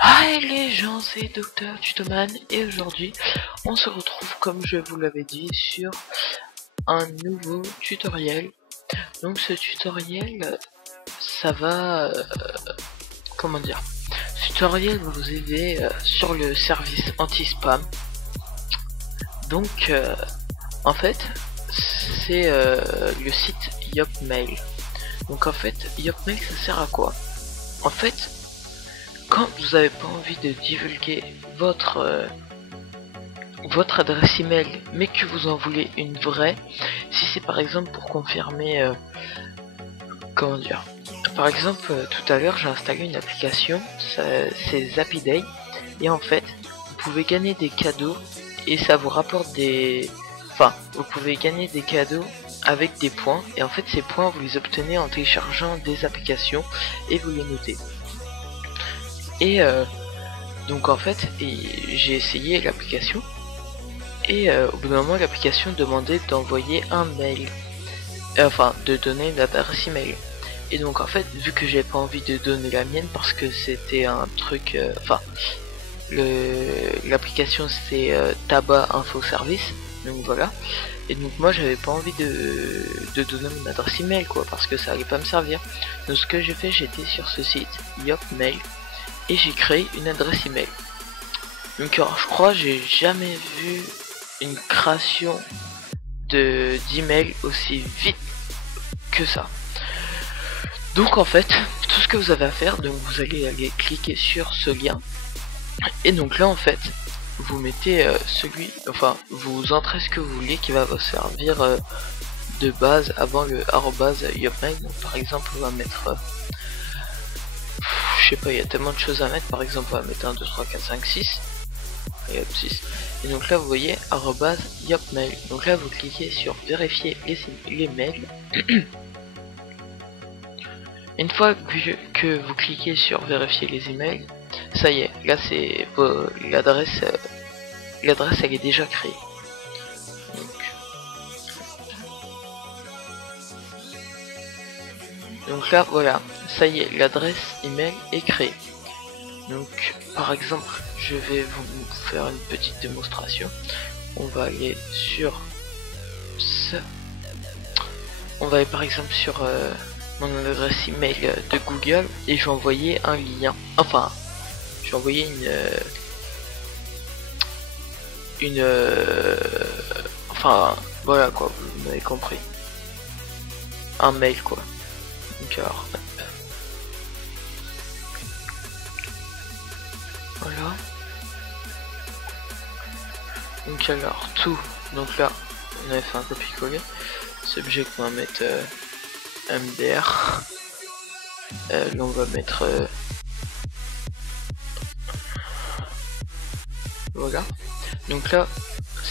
Hi les gens, c'est Dr Tutoman et aujourd'hui on se retrouve comme je vous l'avais dit sur un nouveau tutoriel. Donc ce tutoriel ça va comment dire, ce tutoriel va vous aider sur le service anti-spam. Donc en fait c'est le site Yopmail. Donc en fait Yopmail ça sert à quoi? En fait quand vous n'avez pas envie de divulguer votre adresse email mais que vous en voulez une vraie, si c'est par exemple pour confirmer comment dire, par exemple tout à l'heure j'ai installé une application, c'est Zapiday, et en fait vous pouvez gagner des cadeaux et ça vous rapporte des, enfin vous pouvez gagner des cadeaux avec des points, et en fait ces points vous les obtenez en téléchargeant des applications et vous les notez. Et donc en fait j'ai essayé l'application et au bout d'un moment l'application demandait d'envoyer un mail, enfin de donner une adresse email. Et donc en fait vu que j'ai pas envie de donner la mienne parce que c'était un truc, enfin l'application c'est Tabac Info Service, donc voilà. Et donc moi j'avais pas envie de donner mon adresse email quoi, parce que ça allait pas me servir. Donc ce que j'ai fait, j'étais sur ce site Yopmail et j'ai créé une adresse email. Donc alors, je crois j'ai jamais vu une création d'email aussi vite que ça. Donc en fait tout ce que vous avez à faire, donc vous allez aller cliquer sur ce lien, et donc là en fait vous mettez enfin vous entrez ce que vous voulez qui va vous servir de base avant le @yopmail. Donc par exemple on va mettre je sais pas, il y a tellement de choses à mettre. Par exemple on va mettre 1 2 3 4 5 6 et hop 6, et donc là vous voyez @yopmail. Donc là vous cliquez sur vérifier les mails. Une fois que vous cliquez sur vérifier les emails, ça y est, là c'est l'adresse elle est déjà créée. Donc là voilà, ça y est, l'adresse email est créée. Donc par exemple je vais vous faire une petite démonstration. On va aller sur ce, on va aller par exemple sur mon adresse email de Google et je vais envoyer un lien, enfin je vais envoyer enfin voilà quoi, vous m'avez compris, un mail quoi. Donc alors voilà, donc alors tout, donc là on avait fait un copier-coller, subject on va mettre MDR, là on va mettre voilà, donc là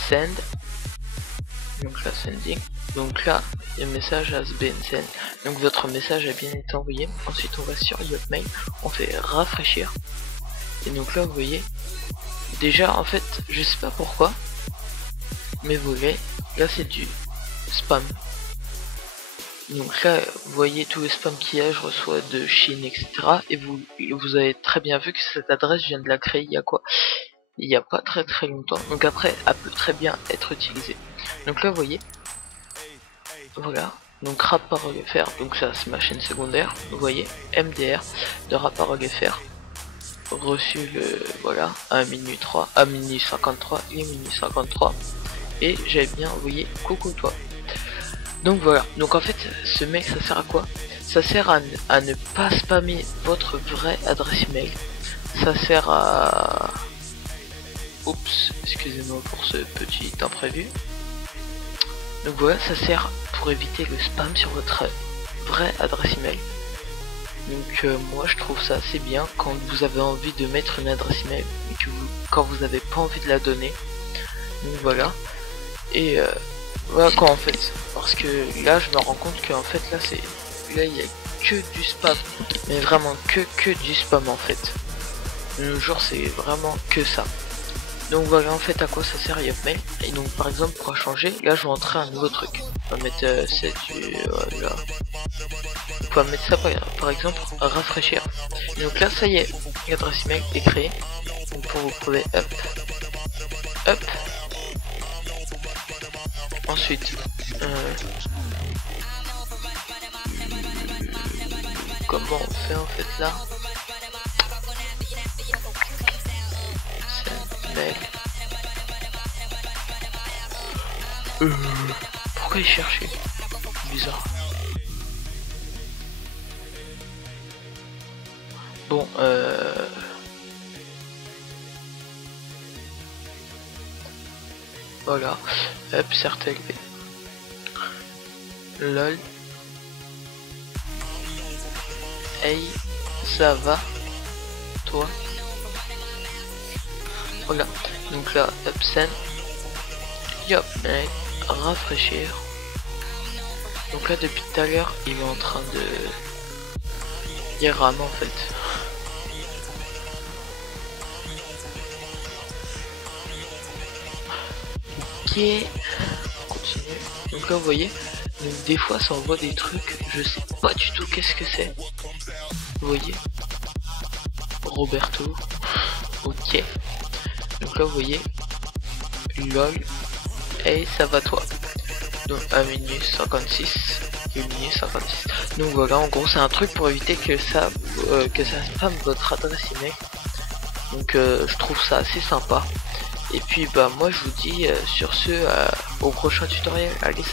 send, donc là sending, donc là le message has been sent, donc votre message a bien été envoyé. Ensuite on va sur Yopmail, on fait rafraîchir, et donc là vous voyez déjà en fait je sais pas pourquoi mais vous voyez là c'est du spam. Donc là vous voyez tout le spam qu'il y a, je reçois de Chine etc, et vous avez très bien vu que cette adresse je viens de la créer il y a quoi, il y a pas très longtemps, donc après elle peut très bien être utilisée. Donc là vous voyez, voilà, donc rap.parole.fr, donc ça c'est ma chaîne secondaire, vous voyez MDR de rap.parole.fr, reçu le voilà à minuit 53, il est minuit 53, et j'avais bien envoyé coucou toi. Donc voilà, donc en fait ce mail ça sert à quoi? Ça sert à ne pas spammer votre vraie adresse email, ça sert à, oups excusez-moi pour ce petit imprévu. Donc voilà, ça sert pour éviter le spam sur votre vraie adresse email. Donc moi je trouve ça assez bien quand vous avez envie de mettre une adresse email et que quand vous n'avez pas envie de la donner. Donc voilà, et voilà quoi en fait, parce que là je me rends compte que en fait là il y a que du spam, mais vraiment que du spam en fait. Le jour c'est vraiment que ça. Donc voilà en fait à quoi ça sert Yopmail. Et donc par exemple pour changer, là je vais entrer un nouveau truc. On va mettre c'est du voilà. On va mettre ça par exemple rafraîchir. Et donc là ça y est, l'adresse email est créée. Donc pour vous prouver hop. Ensuite comment on fait en fait là? Mail. Pourquoi il cherchait? Bizarre. Bon, voilà. Hop, certes élevé. Lol. Hey, ça va? Toi? Voilà. Donc là, hop, send. Yop, mec. Rafraîchir. Donc là, depuis tout à l'heure, il est en train de... Il rame en fait. Ok. Continue. Donc là, vous voyez, donc des fois, ça envoie des trucs. Je sais pas du tout qu'est-ce que c'est. Vous voyez. Roberto. Ok. Donc là, vous voyez. Lol. Hey, ça va toi? Donc à minuit 56. Minuit 56. Donc voilà, en gros, c'est un truc pour éviter que ça spamme votre adresse email. Donc je trouve ça assez sympa. Et puis bah moi je vous dis sur ce au prochain tutoriel. Allez.